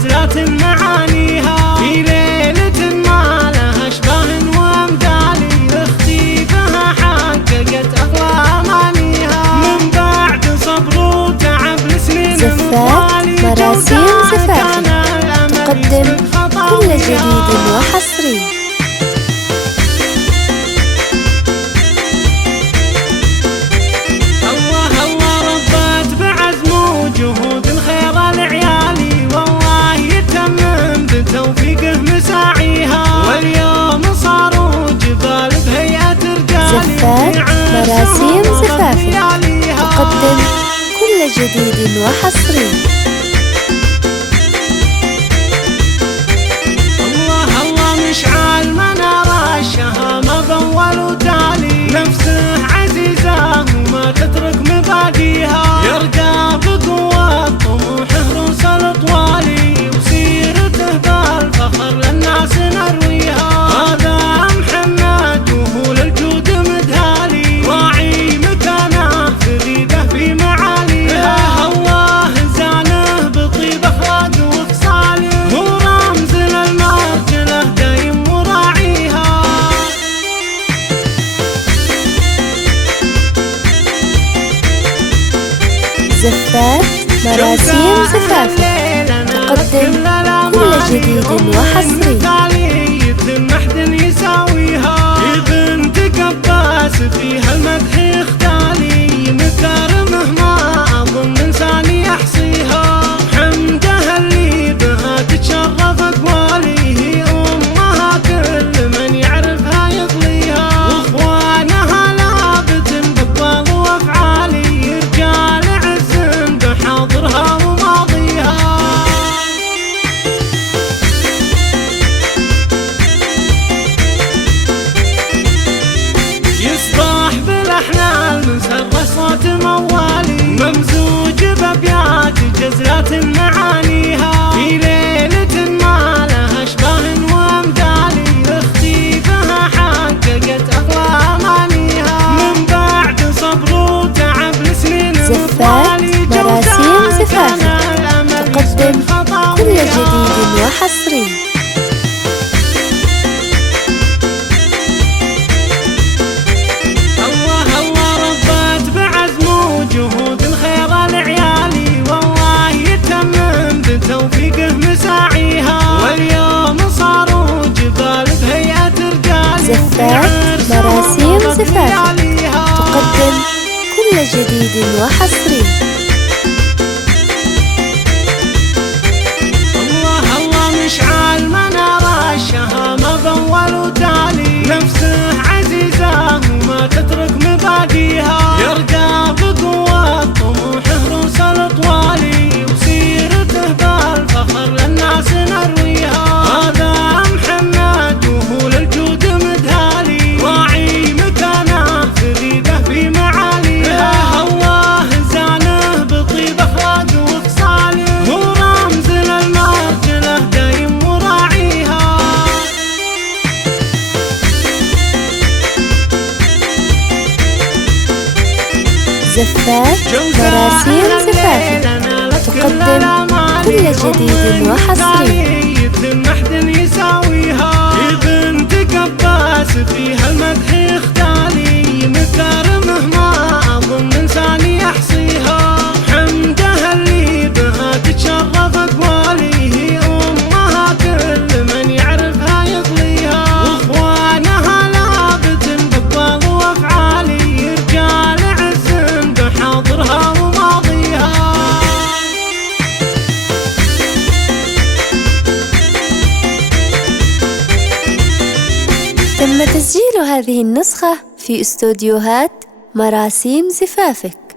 جزلات معانيها في ليلة ما لها أشباه وأمثالي، أختي بها حققت أغلى أمانيها من بعد صبر وتعب لسنين زفات مراسيم زفافي تقدم كل جديد وحصري. جهود الخير لعيالي والله يتمم بتوفيقه مساعيها، واليوم صاروا جبال بهيئة رجالي. زفات مراسيم زفافي تقدم كل جديد وحصري. الله الله مشعل منار الشهامة بأول وتالي، نفسه عزيزة وما تترك مباديها، يرقى بقوة طموحه روس الطوالي، وسيرته بالفخر للناس نرويها. هذا محمد وهو للجود مدهالي، راعي مكانه فريده في معاليها، الله زانه بطيب اخلاق وخصاله، هو رمز للمرجله دايم مراعيها. زفات مراسيم زفافي تقدم كل جديد وحصري. ما حد يساويها، بنت قباس فيها المدح يختالي، مكارمه ما اظن انسان يحصيها، حمدها اللي بها تتشرف اقوالي، هي امها كل من يعرفها يطليها، واخوانها لابت بقوال وافعالي، رجال عز بحاضرها وماضيها. يصبح بالاحلام مسرح صوت موالي، ممزوج بابيات جزلات معانيها في ليلة ما لها اشباه وامثالي، اختي بها حققت اغلى امانيها من بعد صبر وتعب لسنين. زفات مراسيم زفافي تقدم كل جديد وحصري. جهود الخير لعيالي والله يتمم بتوفيقه مساعيها، واليوم صاروا جبال بهيئة رجالي. زفات مراسيم زفافي تقدم كل جديد وحصري. الله الله مشعل منار الشهامة بأول وتالي، نفسه عزيزة وما تترك مباديها، يرقى بقوة طموحه روس الطوالي، وسيرته بالفخر للناس نرويها. هذا محمد وهو للجود مدهالي، راعي مكانه فريده في معاليها، الله زانه بطيب اخلاق وخصاله، هو رمز للمرجله دايم مراعيها. زفات مراسيم زفافي تقدم كل جديد وحصري. ما حد يساويها، بنت قباس فيها المدح يختالي، مكارمه ما اظن انسان يحصيها، حمدها اللي بها تتشرف اقوالي، هي امها كل من يعرفها يطليها، واخوانها لابت بقوال وافعالي، رجال عز بحاضرها وماضيها. تم تسجيل هذه النسخة في استوديوهات مراسيم زفافك.